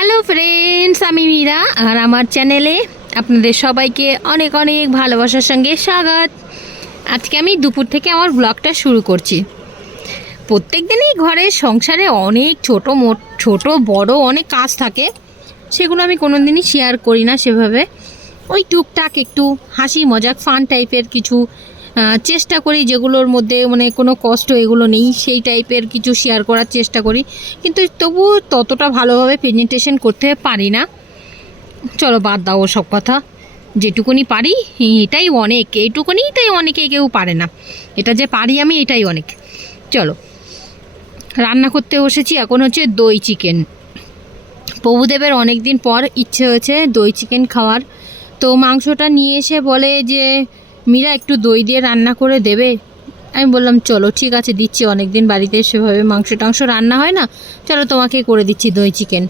Hello friends আমি মীরা, আর আমার চ্যানেলে আপনাদের সবাইকে অনেক অনেক ভালোবাসার সঙ্গে স্বাগত। আজকে আমি দুপুর থেকে আমার ব্লগটা শুরু করছি। প্রত্যেক দিনই ঘরের সংসারে অনেক ছোট ছোট, বড় অনেক কাজ থাকে। সেগুলো আমি কোনো দিনই শেয়ার করি না সেভাবে। ওই টুকটাক একটু হাসি মজাক ফান টাইপের কিছু চেষ্টা করি যেগুলোর মধ্যে মানে কোনো কষ্ট এগুলো নেই, সেই টাইপের কিছু শেয়ার করার চেষ্টা করি। কিন্তু তবু ততটা ভালোভাবে প্রেজেন্টেশন করতে পারি না। চলো বাদ দাও সব কথা। যেটুকুনি পারি, এটাই অনেক। এইটুকুনি তাই অনেকে কেউ পারে না। এটা যে পারি আমি, এটাই অনেক। চলো। রান্না করতে বসেছি, এখন হচ্ছে দই চিকেন প্রভুদেবের অনেক দিন পর ইচ্ছে হয়েছে দই চিকেন খাওয়ার। তো মাংসটা নিয়ে এসে বলে যে মীরা একটু দই দিয়ে রান্না করে দেবে? আমি বললাম, চলো, ঠিক আছে, দিচ্ছি। অনেক দিন বাড়িতে সেভাবে মাংস টাংস রান্না হয় না। চলো, তোমাকে করে দিচ্ছি দই চিকেন।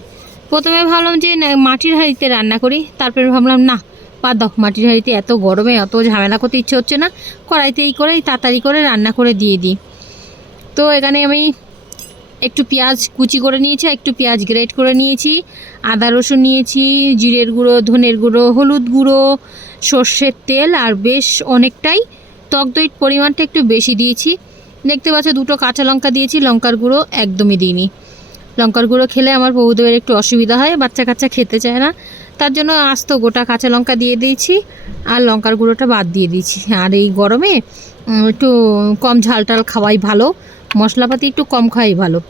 প্রথমে ভাবলাম যে মাটির হাঁড়িতে রান্না করি। তারপরে ভাবলাম, না, বাদ দাও, মাটির হাঁড়িতে এত গরমে অত ঝামেলা করতে ইচ্ছে হচ্ছে না। কড়াইতেই করেই তাড়াতাড়ি করে রান্না করে দিয়ে দিই। তো এখানে আমি একটু পেঁয়াজ কুচি করে নিয়েছি একটু পেঁয়াজ গ্রেট করে নিয়েছি। আদা রসুন নিয়েছি, জিরের গুঁড়ো, ধনের গুঁড়ো, হলুদ গুঁড়ো, সর্ষের তেল, আর বেশ অনেকটাই টক দইয়ের পরিমাণটা একটু বেশি দিয়েছি। দেখতে পাচ্ছ, দুটো কাঁচা লঙ্কা দিয়েছি, লঙ্কার গুঁড়ো একদমই দিইনি। লঙ্কার গুঁড়ো খেলে আমার বৌদেবের একটু অসুবিধা হয়, বাচ্চা কাচ্চা খেতে চায় না। তার জন্য আস্ত গোটা কাঁচা লঙ্কা দিয়ে দিয়েছি, আর লঙ্কার গুঁড়োটা বাদ দিয়ে দিয়েছি। আর এই গরমে একটু কম ঝাল টাল খাওয়াই ভালো। মশলাপাতি একটু কম খাওয়াই ভালো।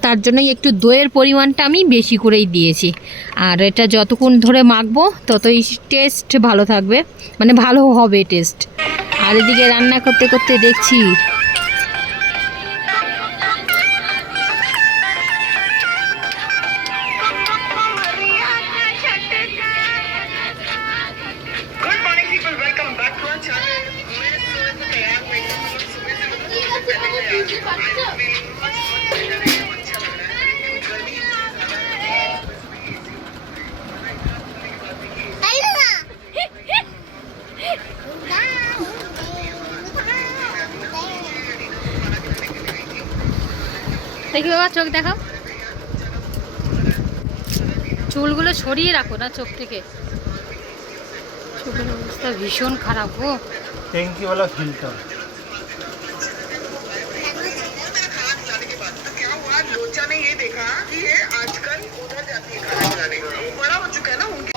তার জন্যই একটু দইয়ের পরিমাণটা আমি বেশি করেই দিয়েছি। আর এটা যতক্ষণ ধরে মাখবো, ততই টেস্ট ভালো থাকবে। মানে ভালো হবে টেস্ট আর এদিকে রান্না করতে করতে দেখছি দেখি বাবা চোখ দেখাও চুলগুলো সরিয়ে রাখো না চোখ থেকে চোখের অবস্থা ভীষণ খারাপ গো टैंकी वाला फिल्टर खाना खिलाने के बाद तो क्या हुआ लोचा ने ये देखा कि ये आजकल उधर जाती है खाना खिलाने वो बड़ा हो चुका है ना उनके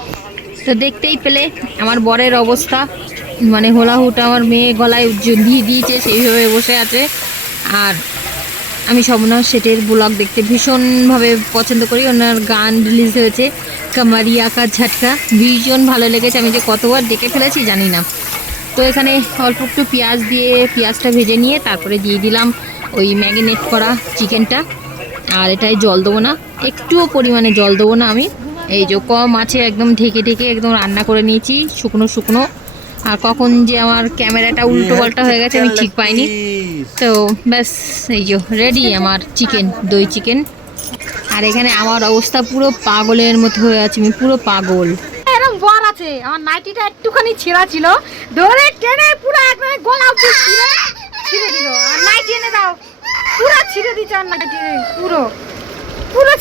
তো দেখতেই পেলে আমার বরের অবস্থা। মানে হোলা হুট আমার মেয়ে গলায় দিয়ে দিয়েছে, সেইভাবে বসে আছে। আর আমি শবনা সেটের ব্লগ দেখতে ভীষণভাবে পছন্দ করি। ওনার গান রিলিজ হয়েছে, কামারিয়া কা ঝাটকা। ভীষণ ভালো লেগেছে। আমি যে কতবার দেখে ফেলেছি, জানি না। তো এখানে অল্প একটু পেঁয়াজ দিয়ে পেঁয়াজটা ভেজে নিয়ে তারপরে দিয়ে দিলাম ওই ম্যাগিনেট করা চিকেনটা। আর এটাই জল দেবো না। একটুও পরিমাণে জল দেবো না আমি। এই যে কম আছে, একদম ঢেকে ঢেকে একদম রান্না করে নিয়েছি, শুকনো শুকনো। আর কখন যে আমার ক্যামেরাটা উল্টো পাল্টা হয়ে গেছে, আমি ঠিক পাইনি। তো ব্যাস, এই যে রেডি আমার চিকেন দই চিকেন আর এখানে আমার অবস্থা পুরো পাগলের মতো হয়ে আছে, আমি পুরো পাগল। এরকম বর আছে, আমার নাইটিটা একটুখানি ছেঁড়া ছিল। দাও দিচ্ছে পুরো। পুরো